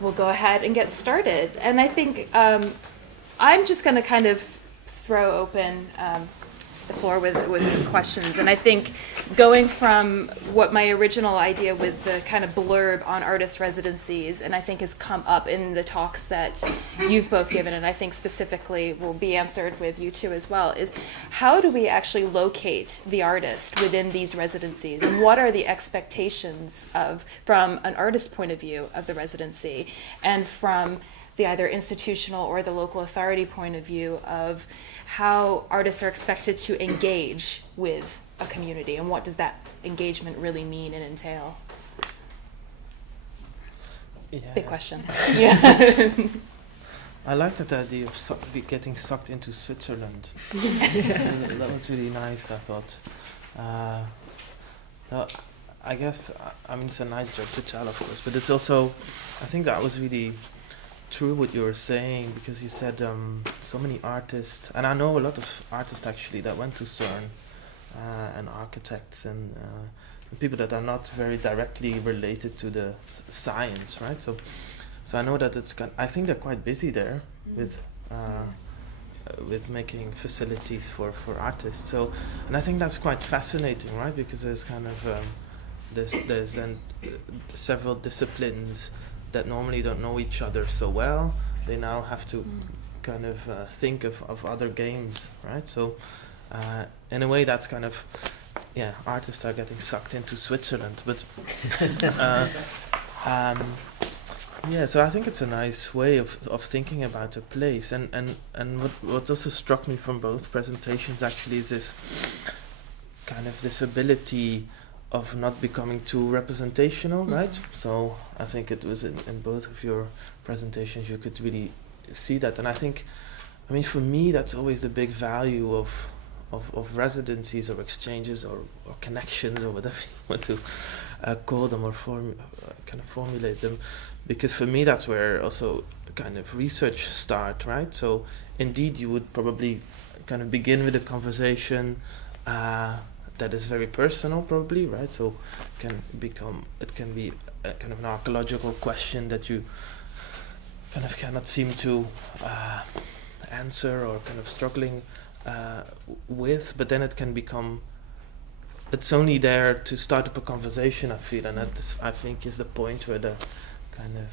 we'll go ahead and get started. And I think I'm just going to kind of throw open the floor with some questions. And I think going from what my original idea with the kind of blurb on artist residencies, and I think has come up in the talks that you've both given, and I think specifically will be answered with you two as well, is how do we actually locate the artist within these residencies? And what are the expectations from an artist's point of view of the residency, and from the either institutional or the local authority point of view of how artists are expected to engage with a community, and what does that engagement really mean and entail? Yeah. Big question. Yeah. I like that idea of getting sucked into Switzerland. That was really nice, I thought. No, I guess, I mean, it's a nice job to tell, of course, but it's also, I think that was really true what you were saying, because you said so many artists, and I know a lot of artists actually that went to CERN, and architects and people that are not very directly related to the science, right? So I know that I think they're quite busy there with making facilities for artists. So, and I think that's quite fascinating, right? Because there's kind of there's then several disciplines that normally don't know each other so well. They now have to kind of think of other games, right? So in a way that's kind of, yeah, artists are getting sucked into Switzerland, but yeah, so I think it's a nice way of thinking about a place, and what also struck me from both presentations actually is this kind of this ability of not becoming too representational, right? So I think it was in both of your presentations you could really see that, and I think, I mean, for me that's always the big value of residencies or exchanges or connections or whatever you want to call them or kind of formulate them, because for me that's where also kind of research start, right? So indeed you would probably kind of begin with a conversation that is very personal, probably, right? So it can be a kind of an archaeological question that you kind of cannot seem to answer or kind of struggling with, but then it can become, it's only there to start up a conversation, I feel, and that I think is the point where the kind of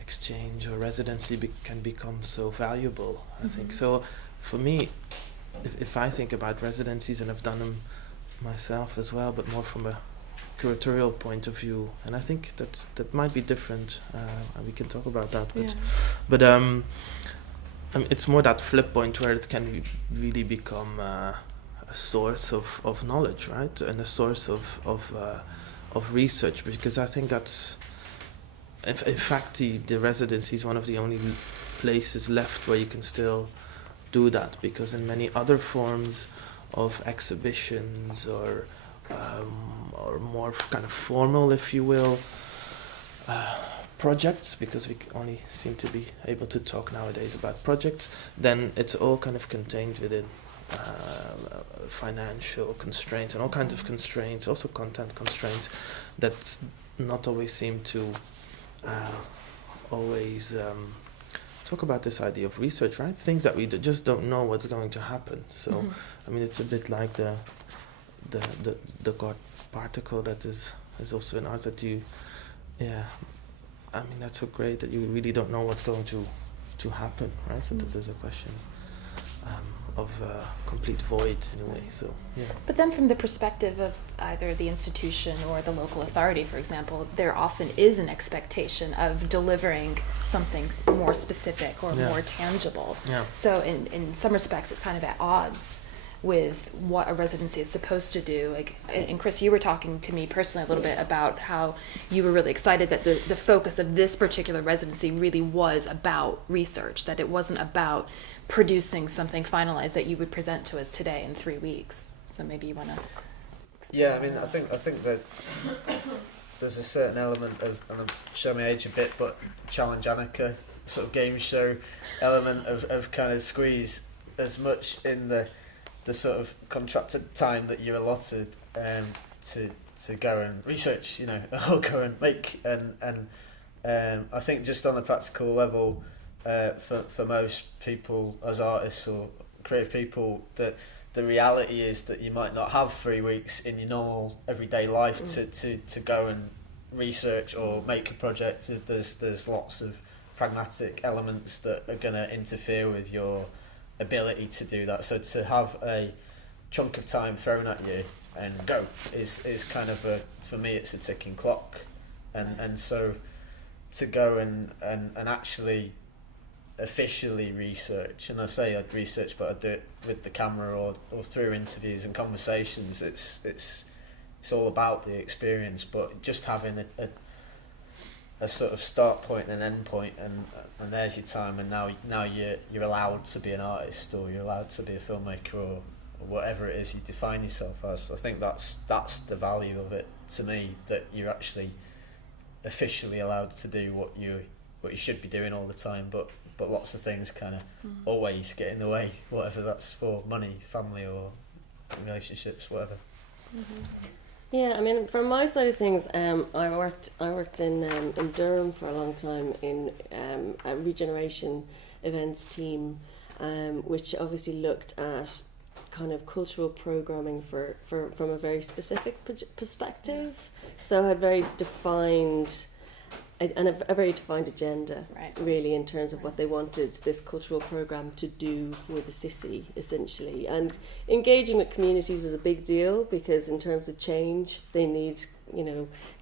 exchange or residency can become so valuable, I think. So for me, if I think about residencies, and I've done them myself as well, but more from a curatorial point of view, and I think that might be different, and we can talk about that, but it's more that flip point where it can really become a source of knowledge, right, and a source of research, because I think that's in fact the residency is one of the only places left where you can still do that, because in many other forms of exhibitions or more kind of formal, if you will, projects, because we only seem to be able to talk nowadays about projects, then it's all kind of contained within financial constraints and all kinds of constraints, also content constraints that not always seem to always talk about this idea of research, right? Things that we just don't know what's going to happen. So, I mean, it's a bit like the God particle that is also in art that you, yeah. I mean, that's so great that you really don't know what's going to happen, right? So that there's a question of complete void in a way. So, yeah. But then from the perspective of either the institution or the local authority, for example, there often is an expectation of delivering something more specific or more tangible. Yeah. So in some respects, it's kind of at odds with what a residency is supposed to do. Like, and Chris, you were talking to me personally a little bit about how you were really excited that the focus of this particular residency really was about research, that it wasn't about producing something finalized that you would present to us today in 3 weeks. So maybe you want to. Yeah, I mean, I think that there's a certain element of, and I'm showing my age a bit, but Challenge Annika sort of game show element of kind of squeeze as much in the sort of contracted time that you're allotted to go and research, or go and make and I think just on a practical level, for most people as artists or creative people, that the reality is that you might not have 3 weeks in your normal everyday life to go and research or make a project. There's lots of pragmatic elements that are going to interfere with your ability to do that. So to have a chunk of time thrown at you and go is kind of for me it's a ticking clock, and so to go and actually officially research, and I say I'd research but I'd do it with the camera or through interviews and conversations. It's all about the experience, but just having a sort of start point and end point, and there's your time, and now you're allowed to be an artist, or you're allowed to be a filmmaker, or whatever it is you define yourself as. I think that's the value of it to me, that you're actually officially allowed to do what you should be doing all the time, but lots of things kind of always get in the way, whatever that's for, money, family, or relationships, whatever. Yeah, I mean, from my side of things, I worked in Durham for a long time in a regeneration events team, which obviously looked at kind of cultural programming from a very specific perspective. So I had very defined a very defined agenda, really, in terms of what they wanted this cultural programme to do for the city, essentially. And engaging with communities was a big deal, because in terms of change, they need,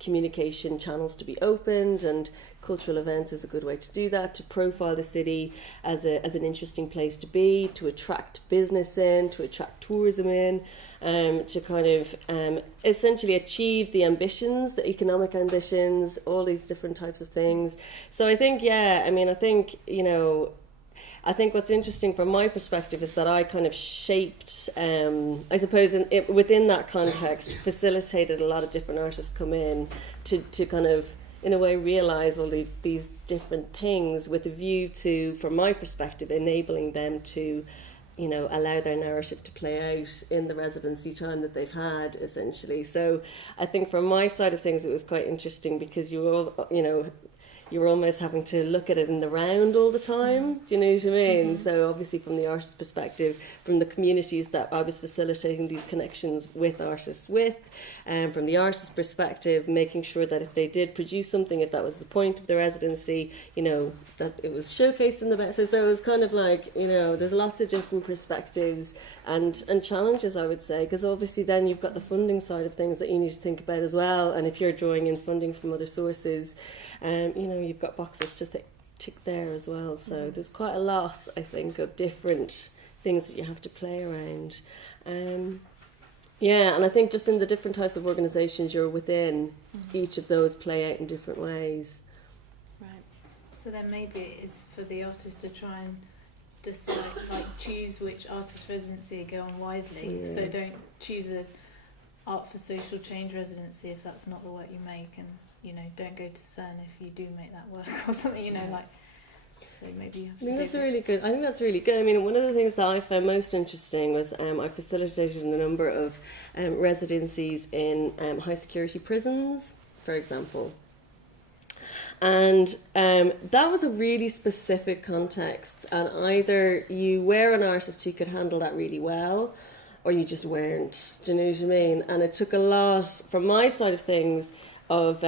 communication channels to be opened, and cultural events is a good way to do that, to profile the city as an interesting place to be, to attract business in, to attract tourism in, to kind of essentially achieve the ambitions, the economic ambitions, all these different types of things. So I think, I think what's interesting from my perspective is that I kind of shaped, I suppose, within that context, facilitated a lot of different artists come in to kind of, in a way, realise all these different things, with a view to, from my perspective, enabling them to, allow their narrative to play out in the residency time that they've had, essentially. So I think from my side of things, it was quite interesting, because you were almost having to look at it in the round all the time. Do you know what I mean? So obviously, from the artist's perspective, from the communities that I was facilitating these connections with artists with, and from the artist's perspective, making sure that if they did produce something, if that was the point of the residency, that it was showcased in the best. So it was kind of like, there's lots of different perspectives and challenges, I would say, because obviously then you've got the funding side of things that you need to think about as well. And if you're drawing in funding from other sources, you've got boxes to tick there as well. So there's quite a lot, I think, of different things that you have to play around. And I think just in the different types of organisations you're within, each of those play out in different ways. Right. So then maybe it is for the artist to try and decide, choose which artist residency go on wisely. Yeah. So don't choose a art for social change residency if that's not the work you make, and don't go to CERN if you do make that work or something, so maybe you have to I think that's really good. I mean, one of the things that I found most interesting was I facilitated a number of residencies in high security prisons, for example. And that was a really specific context, and either you were an artist who could handle that really well, or you just weren't. Do you know what I mean? And it took a lot, from my side of things, of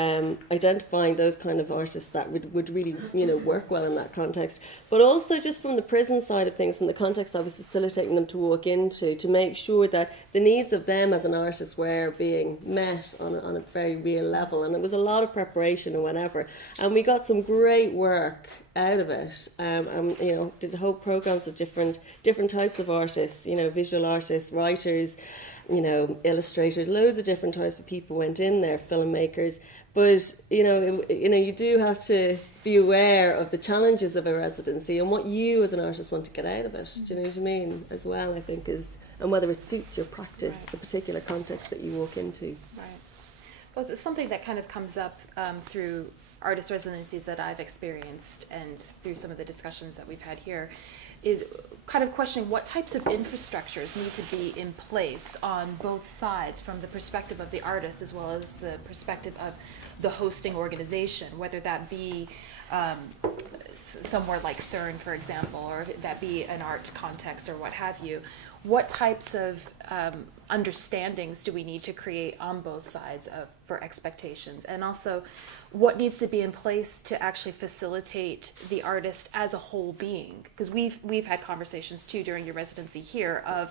identifying those kind of artists that would really, work well in that context. But also just from the prison side of things, from the context I was facilitating them to walk into, to make sure that the needs of them as an artist were being met on a very real level. And it was a lot of preparation and whatever. And we got some great work out of it. Did the whole programs of different types of artists, visual artists, writers, illustrators, loads of different types of people went in there, filmmakers. But you do have to be aware of the challenges of a residency and what you as an artist want to get out of it. Do you know what I mean? As well, I think and whether it suits your practice, the particular context that you walk into. Right. Well, it's something that kind of comes up through artist residencies that I've experienced, and through some of the discussions that we've had here, is kind of questioning what types of infrastructures need to be in place on both sides, from the perspective of the artist as well as the perspective of the hosting organization, whether that be somewhere like CERN, for example, or that be an art context or what have you. What types of understandings do we need to create on both sides for expectations? And also, what needs to be in place to actually facilitate the artist as a whole being? Because we've had conversations too during your residency here of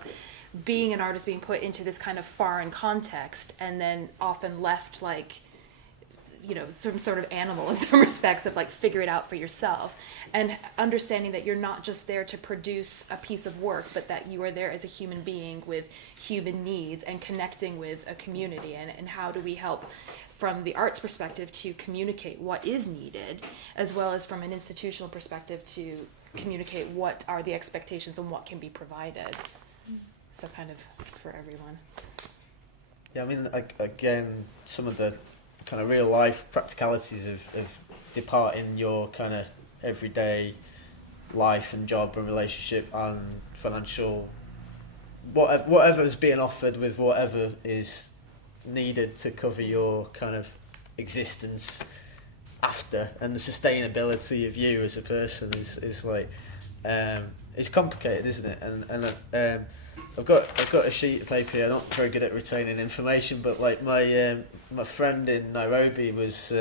being an artist being put into this kind of foreign context and then often left like, you know, some sort of animal in some respects of like figure it out for yourself, and understanding that you're not just there to produce a piece of work, but that you are there as a human being with human needs and connecting with a community, and how do we help from the arts perspective to communicate what is needed, as well as from an institutional perspective to communicate what are the expectations and what can be provided. So kind of for everyone. Yeah, I mean, again, some of the kind of real life practicalities of departing your kind of everyday life and job and relationship and financial whatever's being offered with whatever is needed to cover your kind of existence after, and the sustainability of you as a person is like it's complicated, isn't it? And I've got a sheet of paper here. I'm not very good at retaining information, but like my friend in Nairobi was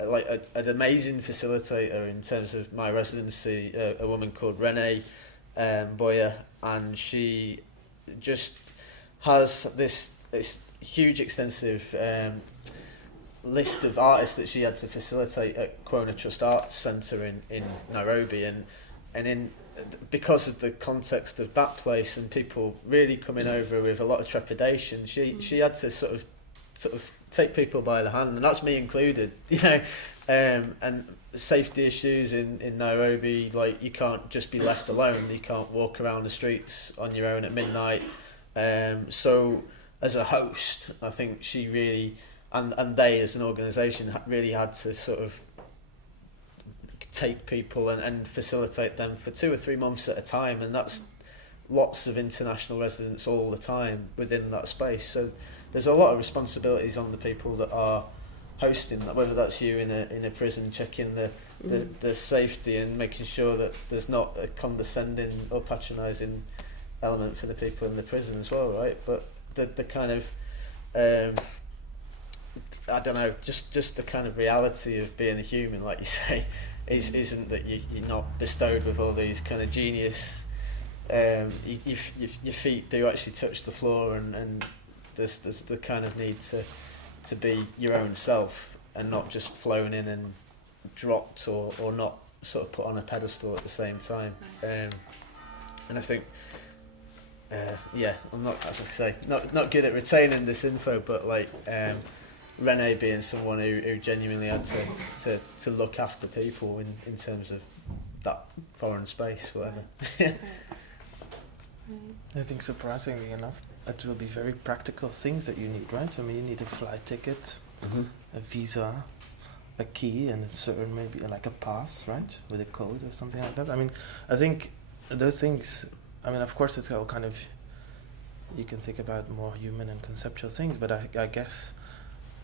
like an amazing facilitator in terms of my residency, a woman called Renee Boyer, and she just has this huge extensive list of artists that she had to facilitate at Quona Trust Arts Centre in Nairobi, and in because of the context of that place and people really coming over with a lot of trepidation, she had to sort of take people by the hand, and that's me included, you know, and safety issues in Nairobi, like you can't just be left alone, you can't walk around the streets on your own at midnight, so as a host, I think she really, and they as an organisation really had to sort of take people and facilitate them for 2 or 3 months at a time, and that's lots of international residents all the time within that space. So there's a lot of responsibilities on the people that are hosting that, whether that's you in a prison checking the safety and making sure that there's not a condescending or patronising element for the people in the prison as well, right? But the kind of I don't know, just the kind of reality of being a human, like you say, isn't that you're not bestowed with all these kind of genius. Your feet do actually touch the floor, and there's the kind of need to be your own self and not just flown in and dropped or not sort of put on a pedestal at the same time. And I think I'm not, as I say, not good at retaining this info, but like Renee being someone who genuinely had to look after people in terms of that foreign space, whatever. I think surprisingly enough, it will be very practical things that you need, right? I mean, you need a flight ticket, a visa, a key, and a certain maybe like a pass, right, with a code or something like that. I mean, I think those things. I mean, of course, it's all kind of. You can think about more human and conceptual things, but I guess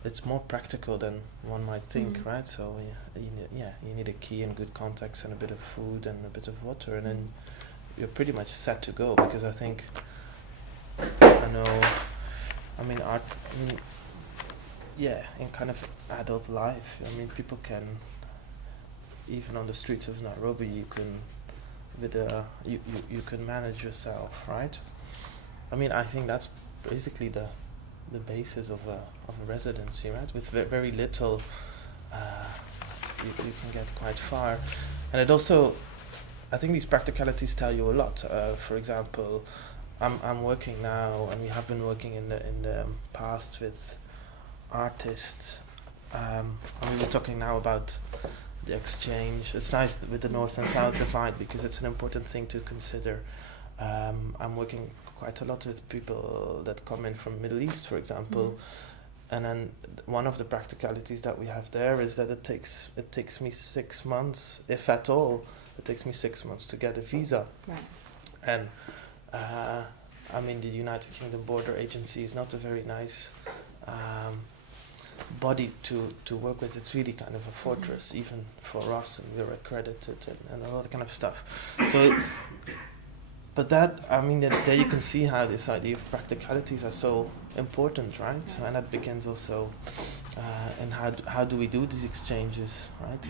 it's more practical than one might think, right? So you need a key and good contacts and a bit of food and a bit of water, and then you're pretty much set to go. Because I think art. In kind of adult life, I mean, people can, even on the streets of Nairobi, you can manage yourself, right? I mean, I think that's basically the basis of a residency, right? With very little, you can get quite far, and it also, I think these practicalities tell you a lot. For example, I'm working now, and we have been working in the past with artists. And we were talking now about the exchange. It's nice with the North and South divide because it's an important thing to consider. I'm working quite a lot with people that come in from Middle East, for example, and then one of the practicalities that we have there is that it takes me 6 months, if at all, it takes me 6 months to get a visa. Right. And I mean, the United Kingdom Border Agency is not a very nice body to work with. It's really kind of a fortress, even for us, and we're accredited and all that kind of stuff. So, but that, I mean, there you can see how this idea of practicalities are so important, right? So, and that begins also, and how do we do these exchanges, right?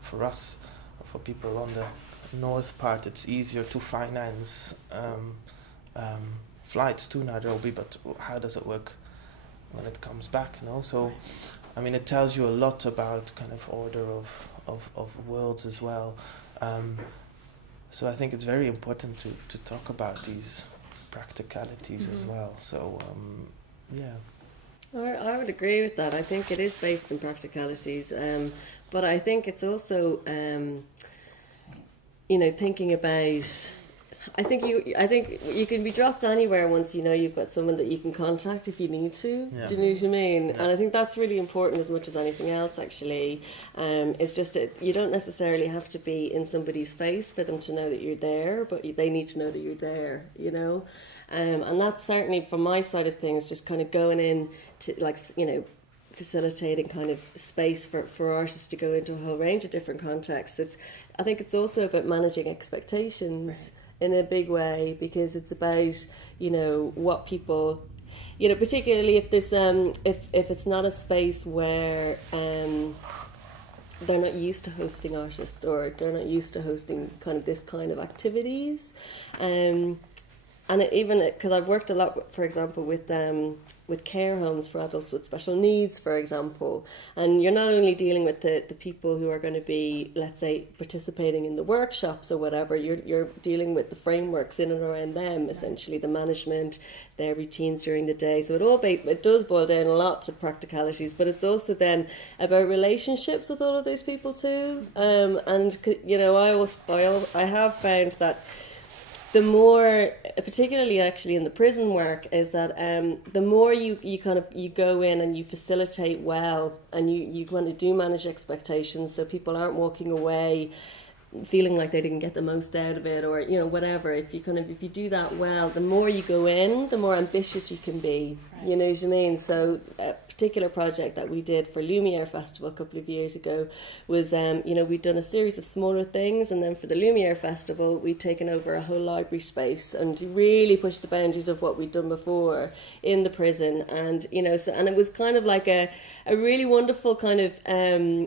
For us, for people on the north part, it's easier to finance flights to Nairobi, but how does it work when it comes back, no? So, I mean, it tells you a lot about kind of order of worlds as well. So I think it's very important to talk about these practicalities as well. So, yeah. I would agree with that. I think it is based in practicalities, but I think it's also, thinking about. I think you can be dropped anywhere once you know you've got someone that you can contact if you need to. Yeah. Do you know what I mean? Yeah. And I think that's really important as much as anything else. Actually, it's just you don't necessarily have to be in somebody's face for them to know that you're there, but they need to know that you're there. You know, and that's certainly from my side of things, just kind of going in to facilitating kind of space for artists to go into a whole range of different contexts. I think it's also about managing expectations. Right. In a big way, because it's about what people, particularly if there's if it's not a space where they're not used to hosting artists, or they're not used to hosting kind of this kind of activities, and even because I've worked a lot, for example, with care homes for adults with special needs, for example, and you're not only dealing with the people who are going to be, let's say, participating in the workshops or whatever, you're dealing with the frameworks in and around them, essentially the management, their routines during the day. So it does boil down a lot to practicalities, but it's also then about relationships with all of those people too. And I have found that the more, particularly actually in the prison work, is that the more you go in and you facilitate well, and you kind of do manage expectations, so people aren't walking away feeling like they didn't get the most out of it, or whatever. If you do that well, the more you go in, the more ambitious you can be. Right. You know what I mean? So a particular project that we did for Lumiere Festival a couple of years ago was we'd done a series of smaller things, and then for the Lumiere Festival we'd taken over a whole library space and really pushed the boundaries of what we'd done before in the prison. And and it was kind of like a really wonderful kind of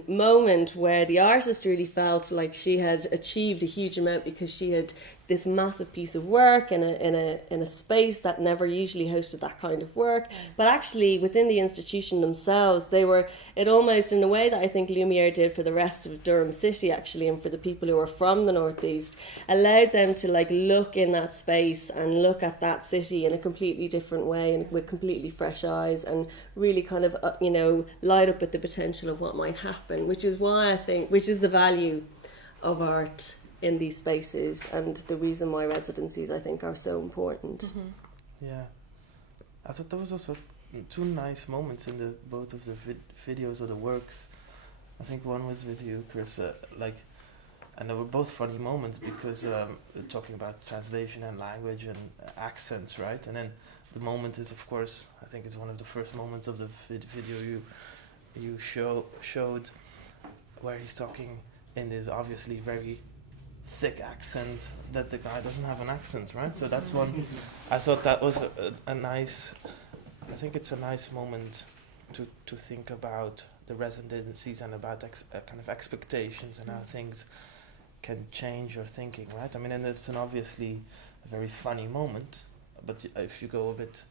moment where the artist really felt like she had achieved a huge amount, because she had this massive piece of work in a space that never usually hosted that kind of work. But actually within the institution themselves, it almost, in a way that I think Lumiere did for the rest of Durham City actually, and for the people who are from the Northeast, allowed them to look in that space and look at that city in a completely different way and with completely fresh eyes, and really kind of light up with the potential of what might happen, which is the value of art in these spaces, and the reason why residencies, I think, are so important. Mm-hmm. Yeah, I thought there was also two nice moments in both of the videos or the works. I think one was with you, Chris, and they were both funny moments, because talking about translation and language and accents, right? And then the moment is, of course, I think it's one of the first moments of the video you showed, where he's talking in this obviously very thick accent that the guy doesn't have an accent, right? So that's one. I thought that was a nice. I think it's a nice moment to think about the residencies and about kind of expectations and how things can change your thinking, right? I mean, and it's obviously a very funny moment, but if you go a bit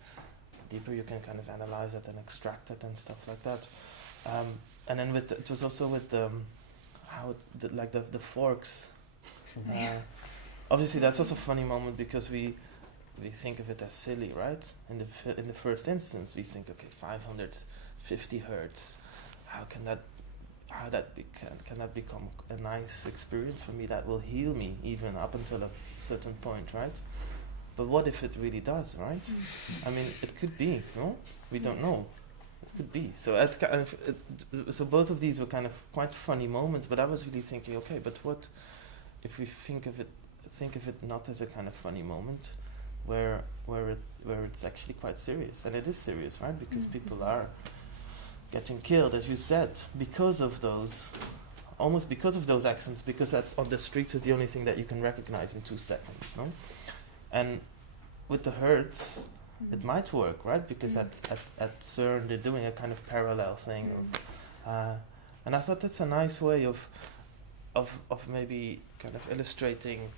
deeper, you can kind of analyze it and extract it and stuff like that. And then it was also with the forks. Obviously, that's also a funny moment, because we think of it as silly, right? In the first instance, we think, okay, 550 hertz. Can that become a nice experience for me that will heal me even up until a certain point, right? But what if it really does, right? I mean, it could be, no? We don't know. It could be. So that's kind of so both of these were kind of quite funny moments. But I was really thinking, okay, but what if we think of it not as a kind of funny moment, where it's actually quite serious, and it is serious, right? Because people are getting killed, as you said, because of those accents, because on the streets is the only thing that you can recognize in 2 seconds, no? And with the Hertz, it might work, right? Because at CERN they're doing a kind of parallel thing, and I thought that's a nice way of maybe kind of illustrating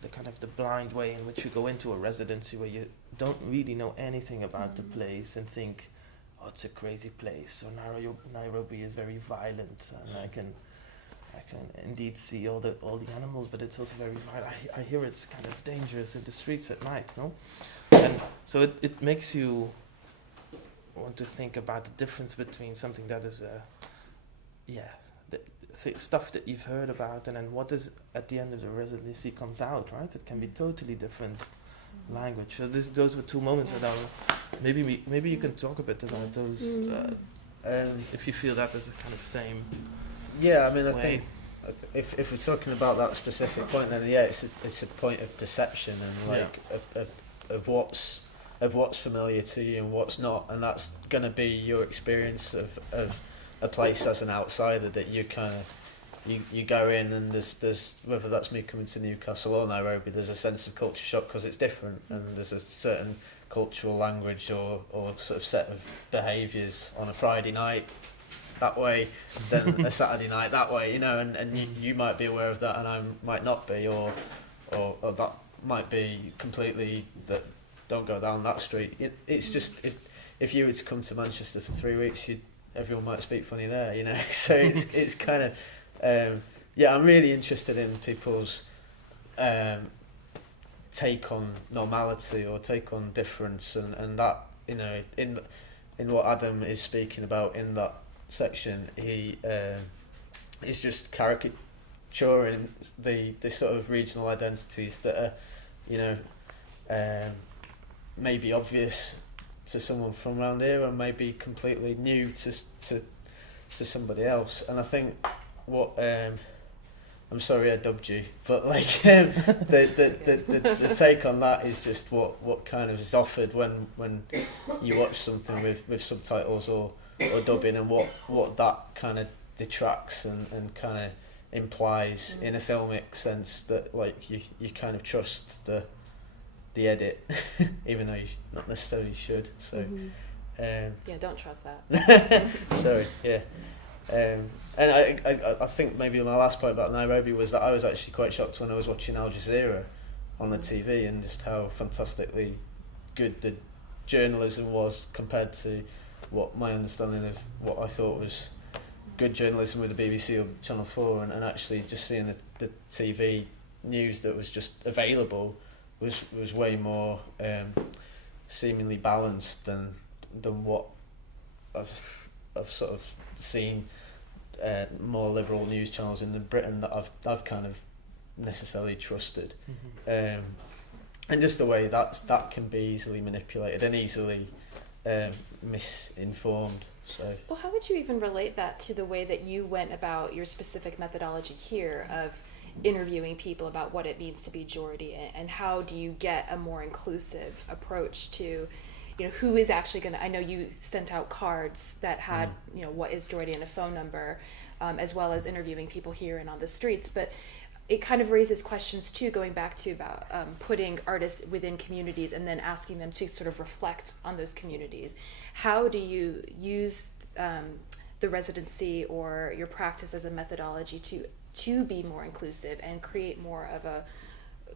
the kind of the blind way in which you go into a residency where you don't really know anything about the place and think, oh, it's a crazy place. So Nairobi is very violent, and I can indeed see all the animals, but it's also very violent. I hear it's kind of dangerous in the streets at night, no? And so it makes you want to think about the difference between something that is stuff that you've heard about, and then what is at the end of the residency comes out, right? It can be totally different language. So those were 2 moments that maybe you can talk a bit about those, if you feel that is a kind of same. Yeah, I mean, I way. think if we're talking about that specific point, then it's a point of perception and like of what's familiar to you and what's not, and that's going to be your experience of a place as an outsider that you kind of you go in, and there's whether that's me coming to Newcastle or Nairobi, there's a sense of culture shock because it's different, and there's a certain cultural language or sort of set of behaviours on a Friday night that way, then a Saturday night that way, you know, and you might be aware of that and I might not be, or that might be completely that don't go down that street. It's just if you were to come to Manchester for 3 weeks, everyone might speak funny there, you know. So it's kind of I'm really interested in people's take on normality or take on difference, and that, you know, in what Adam is speaking about in that section, he is just caricaturing the sort of regional identities that are, you know, maybe obvious to someone from around here and maybe completely new to somebody else. And I think what I'm sorry I dubbed you, but like the take on that is just what kind of is offered when you watch something with subtitles or dubbing, and what that kind of detracts and kind of implies in a filmic sense, that like you kind of trust the edit even though you not necessarily should. So don't trust that. sorry, yeah. And I think maybe my last point about Nairobi was that I was actually quite shocked when I was watching Al Jazeera on the TV, and just how fantastically good the journalism was compared to what my understanding of what I thought was good journalism with the BBC or Channel 4, and actually just seeing the TV news that was just available was way more seemingly balanced than what I've sort of seen more liberal news channels in Britain that I've kind of necessarily trusted. And just the way that can be easily manipulated and easily misinformed. So well, how would you even relate that to the way that you went about your specific methodology here of interviewing people about what it means to be Geordie, and how do you get a more inclusive approach to, you know, who is actually going to, I know you sent out cards that had, you know, what is Geordie and a phone number, as well as interviewing people here and on the streets, but it kind of raises questions too, going back to about putting artists within communities and then asking them to sort of reflect on those communities. How do you use the residency or your practice as a methodology to be more inclusive and create more of a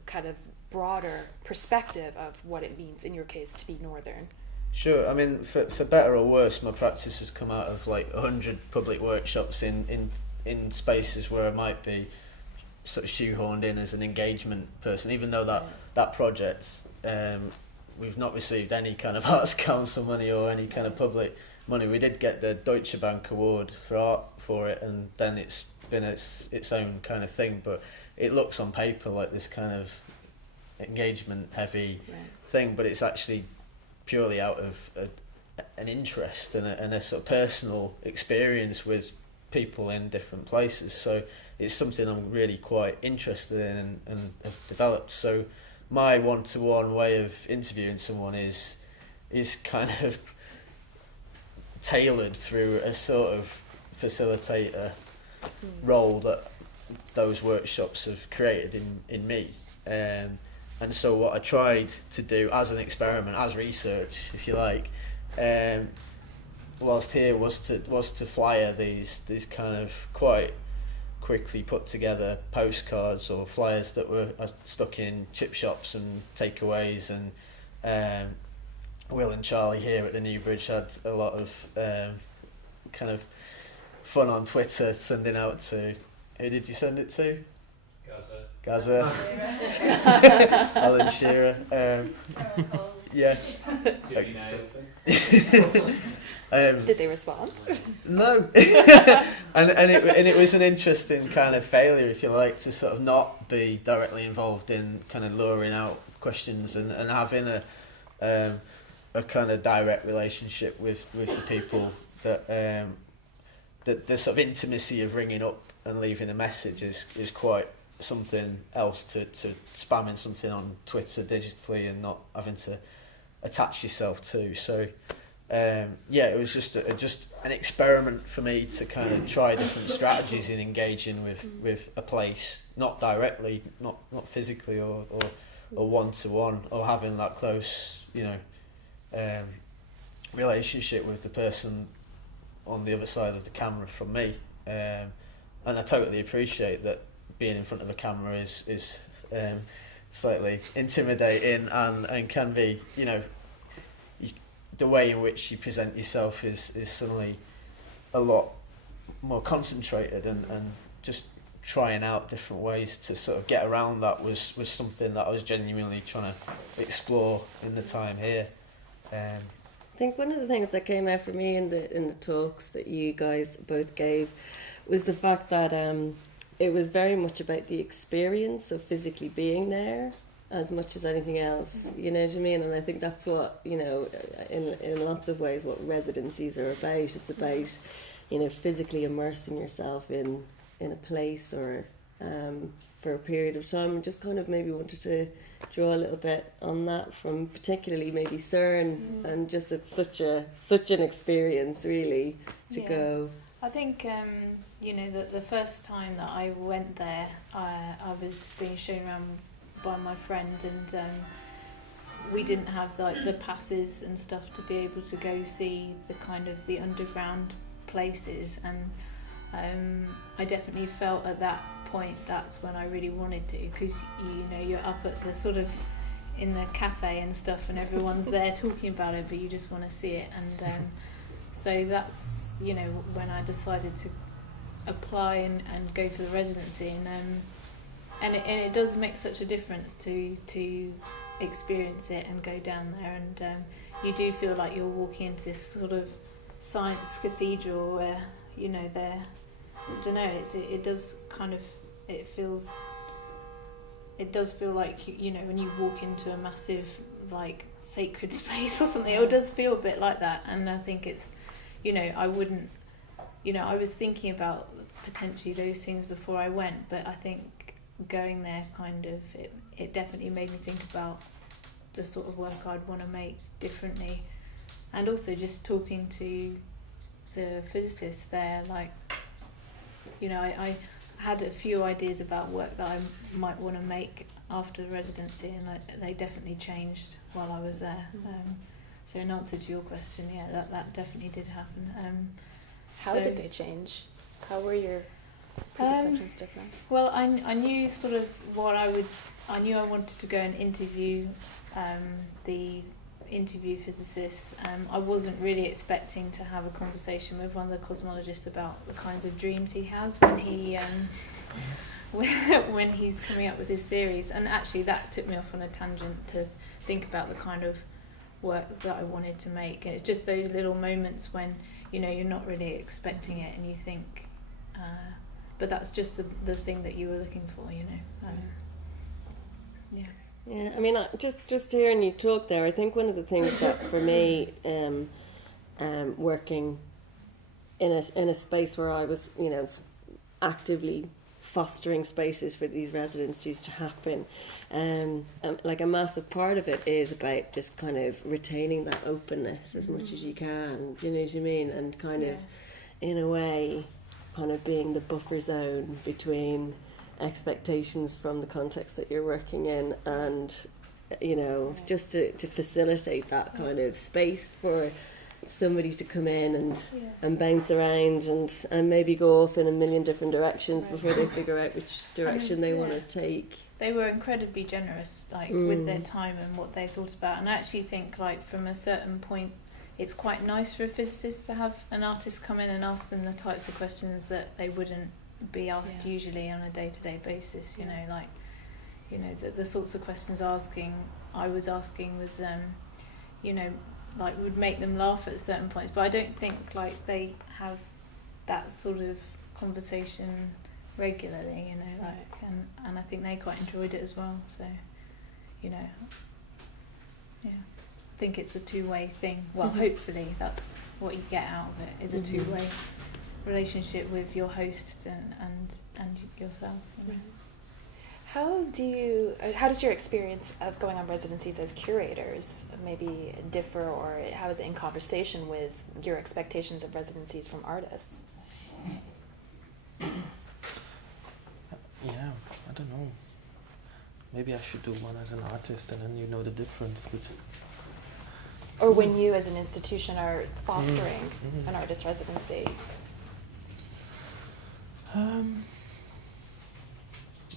kind of broader perspective of what it means, in your case, to be Northern? Sure. I mean, for better or worse, my practice has come out of like 100 public workshops in spaces where I might be sort of shoehorned in as an engagement person, even though that project, we've not received any kind of Arts Council money or any kind of public money. We did get the Deutsche Bank award for art for it, and then it's been its own kind of thing, but it looks on paper like this kind of engagement heavy thing, but it's actually purely out of an interest and a sort of personal experience with people in different places. So it's something I'm really quite interested in and have developed. So my one-to-one way of interviewing someone is kind of tailored through a sort of facilitator role that those workshops have created in me. And so what I tried to do as an experiment, as research, if you like, whilst here was to flyer these kind of quite quickly put together postcards or flyers that were stuck in chip shops and takeaways, and Will and Charlie here at the New Bridge had a lot of kind of fun on Twitter, sending out to, who did you send it to? Gaza. Alan Shearer. Yeah. Did they respond? No. and it was an interesting kind of failure, if you like, to sort of not be directly involved in kind of luring out questions and having a kind of direct relationship with the people that the sort of intimacy of ringing up and leaving a message is quite something else to spamming something on Twitter digitally and not having to attach yourself to. So it was just an experiment for me to kind of try different strategies in engaging with a place, not directly, not physically or one-to-one, or having that close, relationship with the person on the other side of the camera from me. And I totally appreciate that being in front of a camera is slightly intimidating and can be, the way in which you present yourself is suddenly a lot more concentrated, and just trying out different ways to sort of get around that was something that I was genuinely trying to explore in the time here. I think one of the things that came out for me in the talks that you guys both gave was the fact that it was very much about the experience of physically being there as much as anything else, you know what I mean? And I think that's what, in lots of ways what residencies are about. It's about, physically immersing yourself in a place or for a period of time, and just kind of maybe wanted to draw a little bit on that from particularly maybe CERN, and just it's such an experience really to go. I think the first time that I went there, I was being shown around by my friend, and we didn't have the passes and stuff to be able to go see the kind of the underground places, and I definitely felt at that point that's when I really wanted to, because you're up at the sort of in the cafe and stuff, and everyone's there talking about it, but you just want to see it, and so that's when I decided to apply and go for the residency, and it does make such a difference to experience it and go down there, and you do feel like you're walking into this sort of science cathedral where I don't know, it does kind of, it does feel like when you walk into a massive like sacred space or something, it does feel a bit like that. And I think it's I wouldn't I was thinking about potentially those things before I went, but I think going there kind of it definitely made me think about the sort of work I'd want to make differently, and also just talking to the physicists there, like I had a few ideas about work that I might want to make after the residency, and they definitely changed while I was there. So in answer to your question, that definitely did happen. How did they change? How were your preconceptions different? Well, I knew sort of I knew I wanted to go and interview the interview physicists. I wasn't really expecting to have a conversation with one of the cosmologists about the kinds of dreams he has when he when he's coming up with his theories, and actually that took me off on a tangent to think about the kind of work that I wanted to make. And it's just those little moments when you're not really expecting it, and you think but that's just the thing that you were looking for, Yeah, I mean, just hearing you talk there, I think one of the things that for me, working in a space where I was, actively fostering spaces for these residencies to happen. Like a massive part of it is about just kind of retaining that openness as much as you can. Do you know what I mean? And kind of, in a way, kind of being the buffer zone between expectations from the context that you're working in and, you know, just to facilitate that kind of space for somebody to come in and bounce around and maybe go off in a million different directions before they figure out which direction they want to take. They were incredibly generous, like with their time and what they thought about. And I actually think, like, from a certain point, it's quite nice for a physicist to have an artist come in and ask them the types of questions that they wouldn't be asked usually on a day-to-day basis. You know, like, you know, the sorts of questions I was asking was, you know, like, would make them laugh at certain points, but I don't think like they have that sort of conversation regularly, you know, like, and I think they quite enjoyed it as well. So, you know, I think it's a two-way thing. Well, hopefully that's what you get out of it, is a two-way relationship with your host and yourself. You know? How does your experience of going on residencies as curators maybe differ, or how is it in conversation with your expectations of residencies from artists? Yeah, I don't know. Maybe I should do one as an artist, and then you know the difference. But or when you, as an institution, are fostering an artist residency.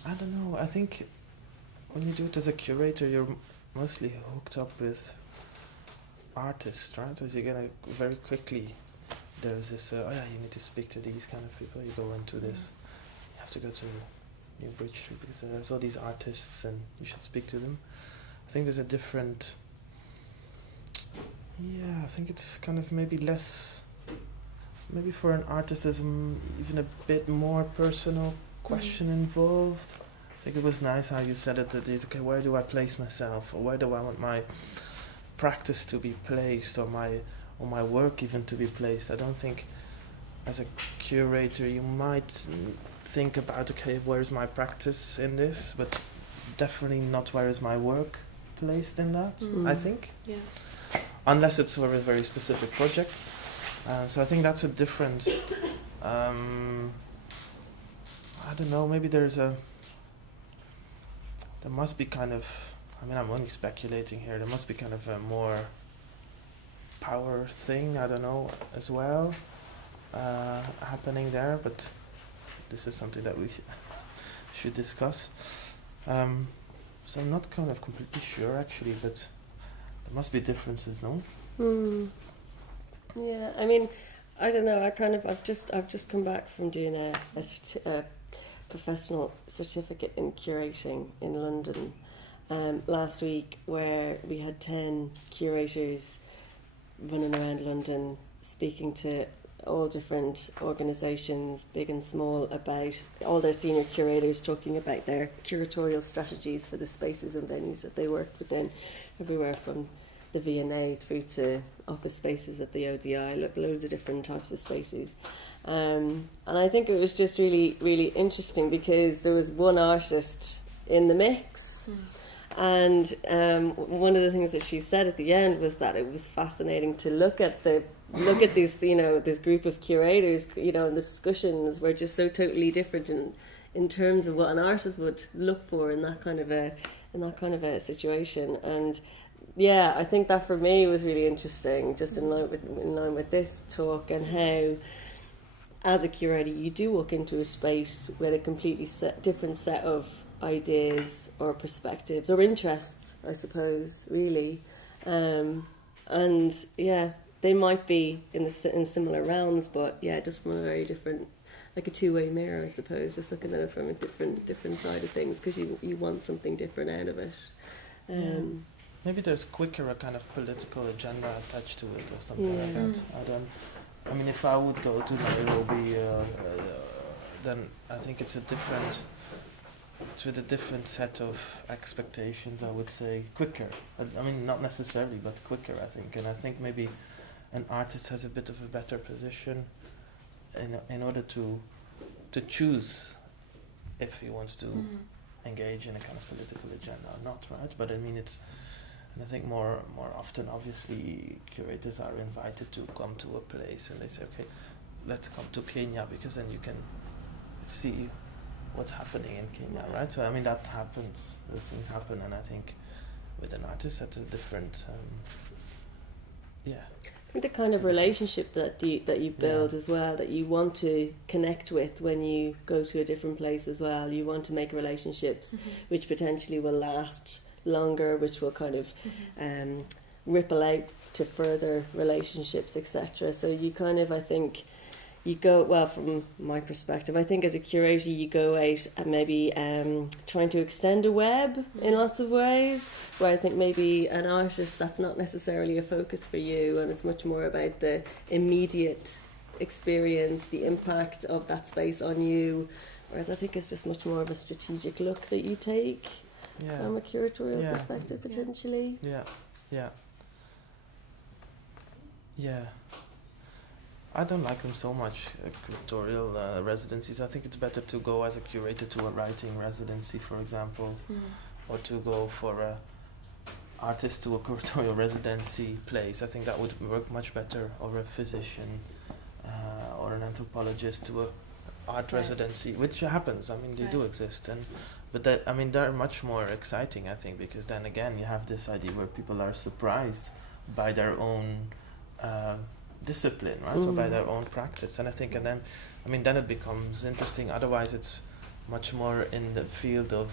I don't know. I think when you do it as a curator, you're mostly hooked up with artists, right? So you're gonna very quickly. There's this. You need to speak to these kind of people. You go into this. You have to go to New Bridge Street because there's all these artists, and you should speak to them. I think there's a different. Yeah, I think it's kind of maybe less. Maybe for an artist, there's even a bit more personal question involved. I think it was nice how you said it, that is, okay, where do I place myself, or where do I want my practice to be placed, or my work even to be placed. I don't think as a curator you might think about, okay, where's my practice in this, but definitely not where is my work placed in that, I think. Yeah. Unless it's for a very specific project. So I think that's a difference. I don't know, maybe there must be kind of, I mean, I'm only speculating here, there must be kind of a more power thing, I don't know, as well, happening there, but this is something that we should discuss. So I'm not kind of completely sure, actually, but there must be differences, no? Yeah, I mean, I don't know, I've just come back from doing a professional certificate in curating in London last week, where we had 10 curators running around London speaking to all different organisations, big and small, about all their senior curators, talking about their curatorial strategies for the spaces and venues that they work within, everywhere from the V&A through to office spaces at the ODI, loads of different types of spaces. And I think it was just really, really interesting because there was one artist in the mix. And one of the things that she said at the end was that it was fascinating to look at these, you know, this group of curators, you know, and the discussions were just so totally different in terms of what an artist would look for in that kind of a situation. And yeah, I think that for me was really interesting, just in line with this talk, and how, as a curator, you do walk into a space with a completely different set of ideas or perspectives or interests, I suppose, really. And yeah, they might be in similar realms, but yeah, just from a very different, like a two-way mirror, I suppose, just looking at it from a different side of things, because you want something different out of it. Maybe there's quicker a kind of political agenda attached to it or something like that. I mean, if I would go to Nairobi, then I think it's with a different set of expectations, I would say. Quicker. I mean, not necessarily, but quicker, I think. And I think maybe an artist has a bit of a better position in order to choose if he wants to engage in a kind of political agenda or not, right? But I mean, and I think more often, obviously, curators are invited to come to a place and they say, okay, let's come to Kenya because then you can see what's happening in Kenya, right? So I mean, that happens, those things happen, and I think with an artist that's a different, I think the kind of relationship that you build as well, that you want to connect with when you go to a different place as well. You want to make relationships which potentially will last longer, which will kind of ripple out to further relationships, etc. So you kind of, I think, you go, well, from my perspective, I think as a curator you go out and maybe trying to extend a web in lots of ways, where I think maybe an artist, that's not necessarily a focus for you, and it's much more about the immediate experience, the impact of that space on you, whereas I think it's just much more of a strategic look that you take from a curatorial perspective, potentially. I don't like them so much, curatorial residencies. I think it's better to go as a curator to a writing residency, for example, or to go for a artist to a curatorial residency place. I think that would work much better, or a physician or an anthropologist to a art residency, which happens. I mean, they do exist, but that, I mean, they're much more exciting, I think, because then again you have this idea where people are surprised by their own discipline, right? So by their own practice, and I think, and then, I mean, then it becomes interesting. Otherwise, it's much more in the field of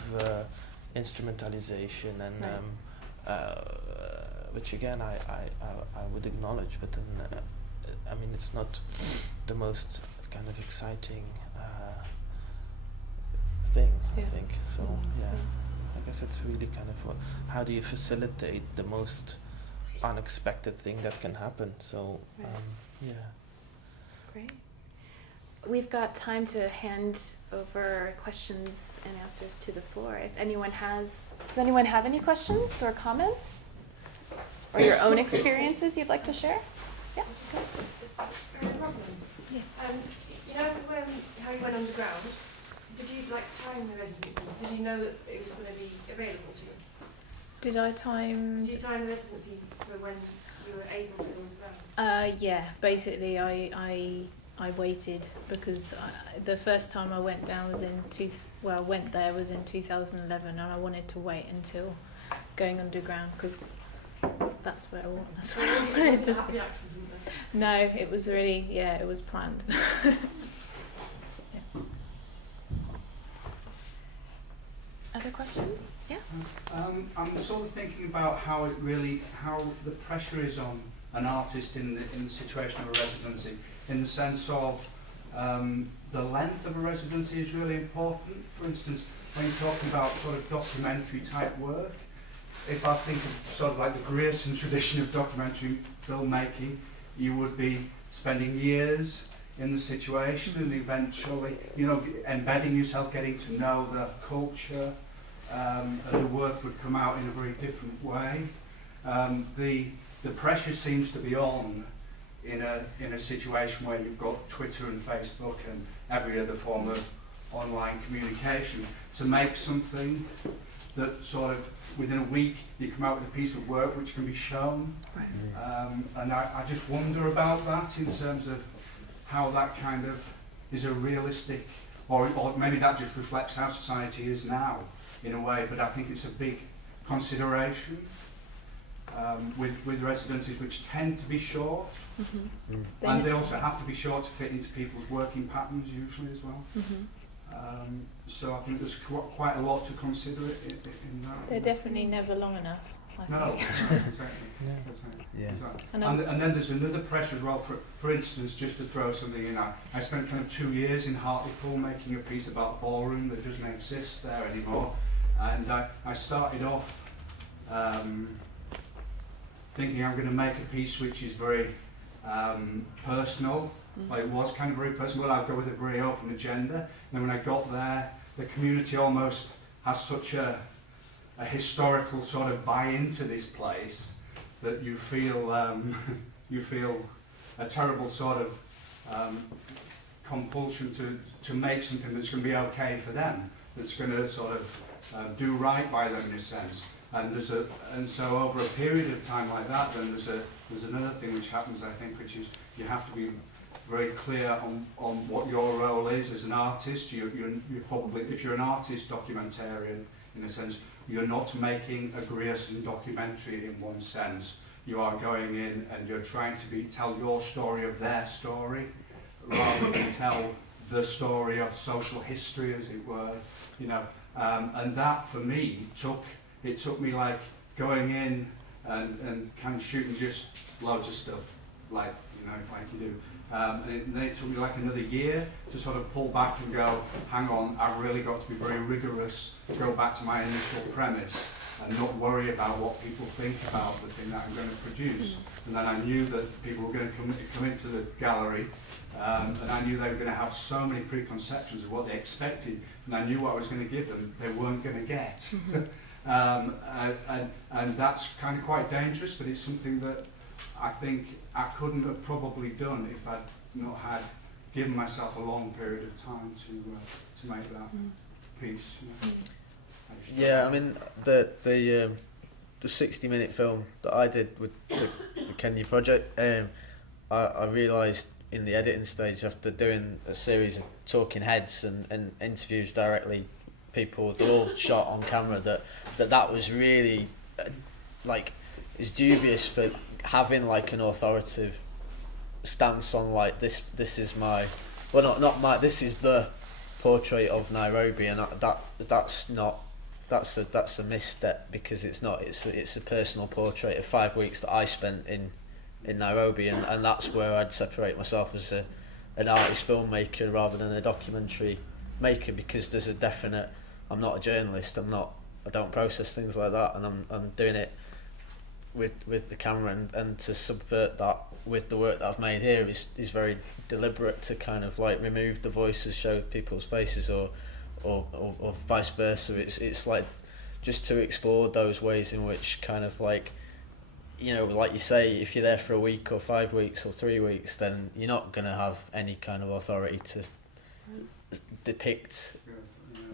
instrumentalization and which again I would acknowledge, but then I mean, it's not the most kind of exciting thing. I think so. I guess it's really kind of how do you facilitate the most unexpected thing that can happen. So Great. We've got time to hand over questions and answers to the floor. If anyone does anyone have any questions or comments, or your own experiences you'd like to share? Yeah. Rosalind, you know how you went underground? Did you time the residency? Did you know that it was going to be available to you? Did I time? Did you time the residency for when you were able to go underground? Yeah, basically I waited because the first time I went down was went there was in 2011, and I wanted to wait until going underground because that's where I wanted to. Happy accident then? No, it was really it was planned. Other questions? Yeah. I'm sort of thinking about how the pressure is on an artist in the situation of a residency, in the sense of the length of a residency is really important. For instance, when you're talking about sort of documentary type work, if I think of sort of like the Grierson tradition of documentary filmmaking, you would be spending years in the situation and eventually, embedding yourself, getting to know the culture, and the work would come out in a very different way. The pressure seems to be on in a situation where you've got Twitter and Facebook and every other form of online communication to make something that sort of within a week you come out with a piece of work which can be shown. And I just wonder about that in terms of how that kind of is a realistic, or maybe that just reflects how society is now in a way, but I think it's a big consideration with residencies which tend to be short, and they also have to be short to fit into people's working patterns usually as well. So I think there's quite a lot to consider in that. They're definitely never long enough. No, exactly. And then there's another pressure as well. For instance, just to throw something in, I spent kind of 2 years in Hartlepool making a piece about a ballroom that doesn't exist there anymore, and I started off thinking I'm going to make a piece which is very personal. Like it was kind of very personal. I'd go with a very open agenda. And then when I got there, the community almost has such a historical sort of buy into this place that you feel a terrible sort of compulsion to make something that's going to be okay for them, that's going to sort of do right by them in a sense. And so over a period of time like that, then there's another thing which happens, I think, which is you have to be very clear on what your role is as an artist. You're probably, if you're an artist documentarian, in a sense, you're not making a Grierson documentary in one sense. You are going in and you're trying to tell your story of their story, rather than tell the story of social history, as it were. You know, and that for me took me like going in and kind of shooting just loads of stuff, like you do. And then it took me like another year to sort of pull back and go, hang on, I've really got to be very rigorous, go back to my initial premise and not worry about what people think about the thing that I'm going to produce. And then I knew that people were going to come into the gallery, and I knew they were going to have so many preconceptions of what they expected, and I knew what I was going to give them they weren't going to get. And that's kind of quite dangerous, but it's something that I think I couldn't have probably done if I'd not had given myself a long period of time to make that piece. You know. Yeah, I mean the 60-minute film that I did with the Kenya project, I realised in the editing stage, after doing a series of talking heads and interviews directly, people, they're all shot on camera, that was really like, it's dubious for having like an authoritative stance on like this is my, well not my, this is the Portrait of Nairobi, and that's a misstep, because it's not, it's a personal portrait of 5 weeks that I spent in Nairobi, and that's where I'd separate myself as an artist filmmaker rather than a documentary maker, because there's a definite, I'm not a journalist, I don't process things like that, and I'm doing it with the camera, and to subvert that with the work that I've made here is very deliberate, to kind of like remove the voices, show people's faces, or vice versa. It's like just to explore those ways in which kind of like, you know, like you say, if you're there for a week or 5 weeks or 3 weeks, then you're not going to have any kind of authority to depict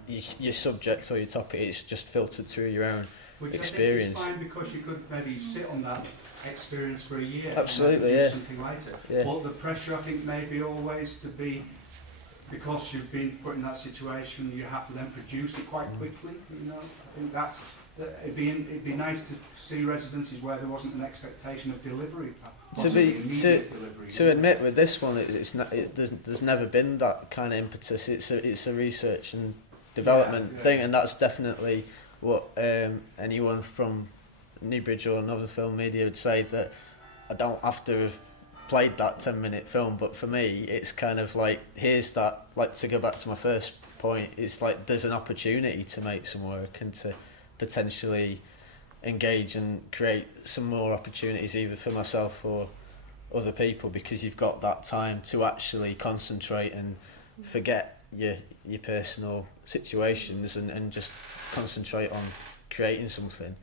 your subject or your topic. It's just filtered through your own experience. Which I think is fine, because you could maybe sit on that experience for a year. Absolutely, and yeah. do something later. Yeah. But the pressure, I think, may be always to be, because you've been put in that situation, you have to then produce it quite quickly. You know, I think it'd be nice to see residencies where there wasn't an expectation of delivery. To admit with this one, there's never been that kind of impetus. It's a research and development thing, and that's definitely what anyone from Newbridge or another film media would say, that I don't have to have played that 10-minute film, but for me it's kind of like, here's that, like, to go back to my first point, it's like there's an opportunity to make some work and to potentially engage and create some more opportunities either for myself or other people, because you've got that time to actually concentrate and forget your personal situations and just concentrate on creating something,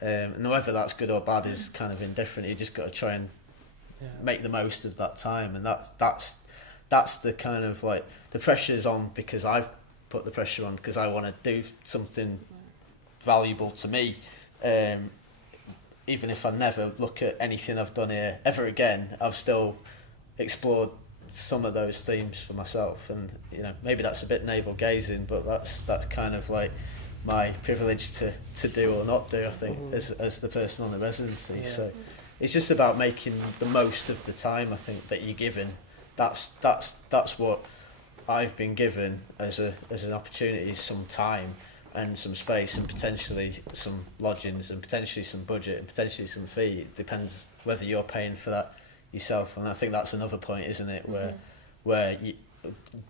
and whether that's good or bad is kind of indifferent. You just got to try and make the most of that time, and that's the kind of like, the pressure's on because I've put the pressure on, because I want to do something valuable to me, even if I never look at anything I've done here ever again, I've still explored some of those themes for myself. And you know, maybe that's a bit navel gazing, but that's kind of like my privilege to do or not do, I think, as the person on the residency. Yeah. So it's just about making the most of the time, I think, that you're given. That's what I've been given as an opportunity, is some time and some space and potentially some lodgings and potentially some budget and potentially some fee. It depends whether you're paying for that yourself. And I think that's another point, isn't it, where you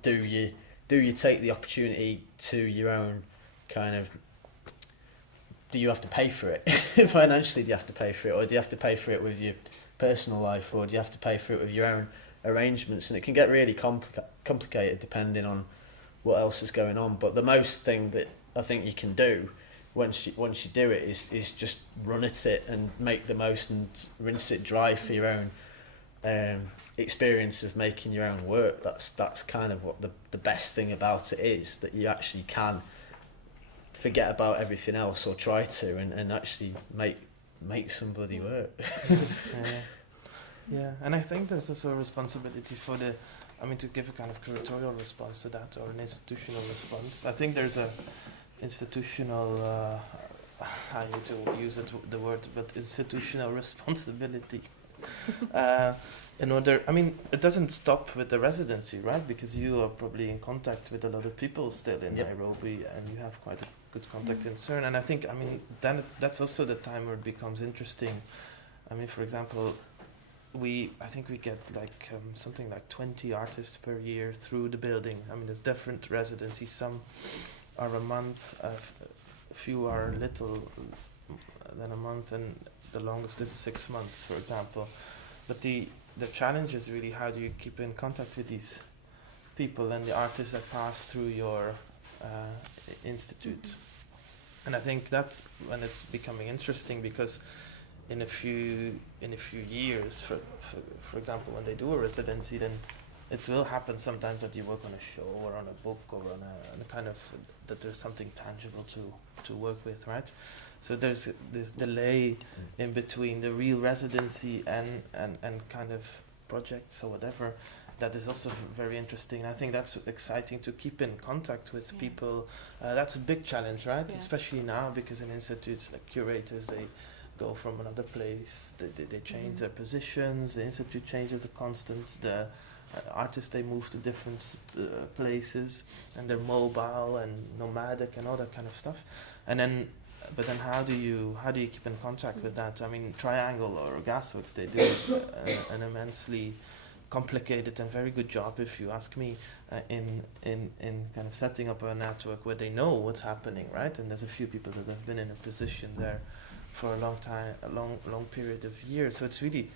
do you take the opportunity to your own kind of, do you have to pay for it? Financially, do you have to pay for it, or do you have to pay for it with your personal life, or do you have to pay for it with your own arrangements? And it can get really complicated depending on what else is going on. But the most thing that I think you can do once you do it is just run at it and make the most and rinse it dry for your own experience of making your own work. That's kind of what the best thing about it is, that you actually can forget about everything else, or try to, and actually make somebody work. Yeah, and I think there's also a responsibility for to give a kind of curatorial response to that, or an institutional response. I think there's a institutional, I hate to use the word, but institutional responsibility. In order, it doesn't stop with the residency, right? Because you are probably in contact with a lot of people still in Yep. Nairobi, and you have quite a good contact in CERN. And I think, then that's also the time where it becomes interesting. For example, I think we get something like 20 artists per year through the building. There's different residencies. Some are a month, a few are little than a month, and the longest is 6 months, for example. But the challenge is really, how do you keep in contact with these people and the artists that pass through your institute? And I think that's when it's becoming interesting, because in a few years, for example, when they do a residency, then it will happen sometimes that you work on a show or on a book or on a kind of, that there's something tangible to work with, right? So there's this delay in between the real residency and kind of projects or whatever. That is also very interesting. I think that's exciting, to keep in contact with people. That's a big challenge, right? Yeah. Especially now, because in institutes, like curators, they go from another place, they change their positions, the institute changes a constant, the artists, they move to different places, and they're mobile and nomadic and all that kind of stuff. But then how do you keep in contact with that? Triangle or Gasworks, they do an immensely complicated and very good job, if you ask me, in kind of setting up a network where they know what's happening, right? And there's a few people that have been in a position there for a long time, a long period of years. So it's really,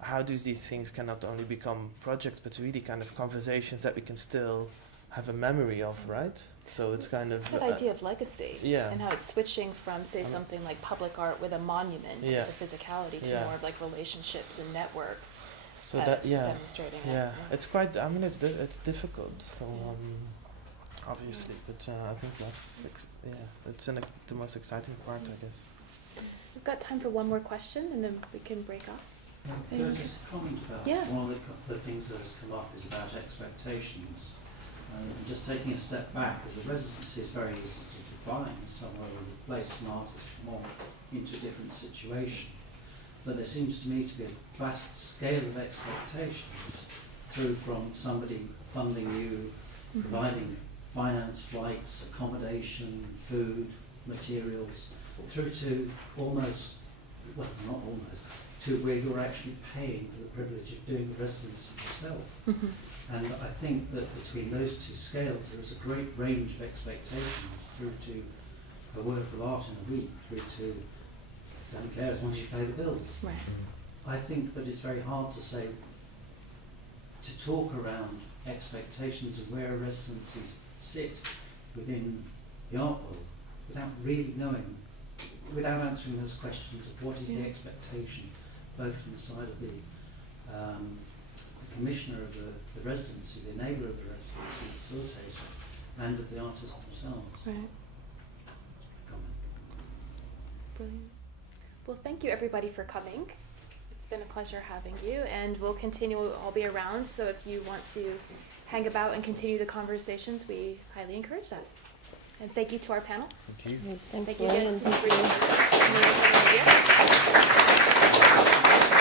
how do these things can not only become projects, but really kind of conversations that we can still have a memory of, right? So it's kind of That idea of legacy, yeah. and how it's switching from, say, something like public art with a monument Yeah. as a physicality to Yeah. more of like relationships and networks. So That's that demonstrating yeah, it. it's quite. It's difficult. So obviously, but I think that's it's the most exciting part, I guess. We've got time for one more question, and then we can break off. Can I just comment about Yeah. one of the things that has come up is about expectations. And just taking a step back, as a residency is very easy to define, somewhere where you place an artist more into a different situation. But there seems to me to be a vast scale of expectations, through from somebody funding you, providing finance, flights, accommodation, food, materials, through to almost, well, not almost, to where you're actually paying for the privilege of doing the residency yourself. And I think that between those two scales there is a great range of expectations, through to a work of art in a week, through to don't care as long as you pay the bills. Right. I think that it's very hard to say, to talk around expectations of where residencies sit within the art world without really knowing, without answering those questions of what is the expectation, both from the side of the commissioner of the residency, the enabler of the residency, facilitator, and of the artists themselves. Right. Comment. Brilliant. Well, thank you everybody for coming. It's been a pleasure having you, and we'll continue. I'll be around, so if you want to hang about and continue the conversations, we highly encourage that. And thank you to our panel. Thank you. Yes, thanks, Thank you Lauren. again to the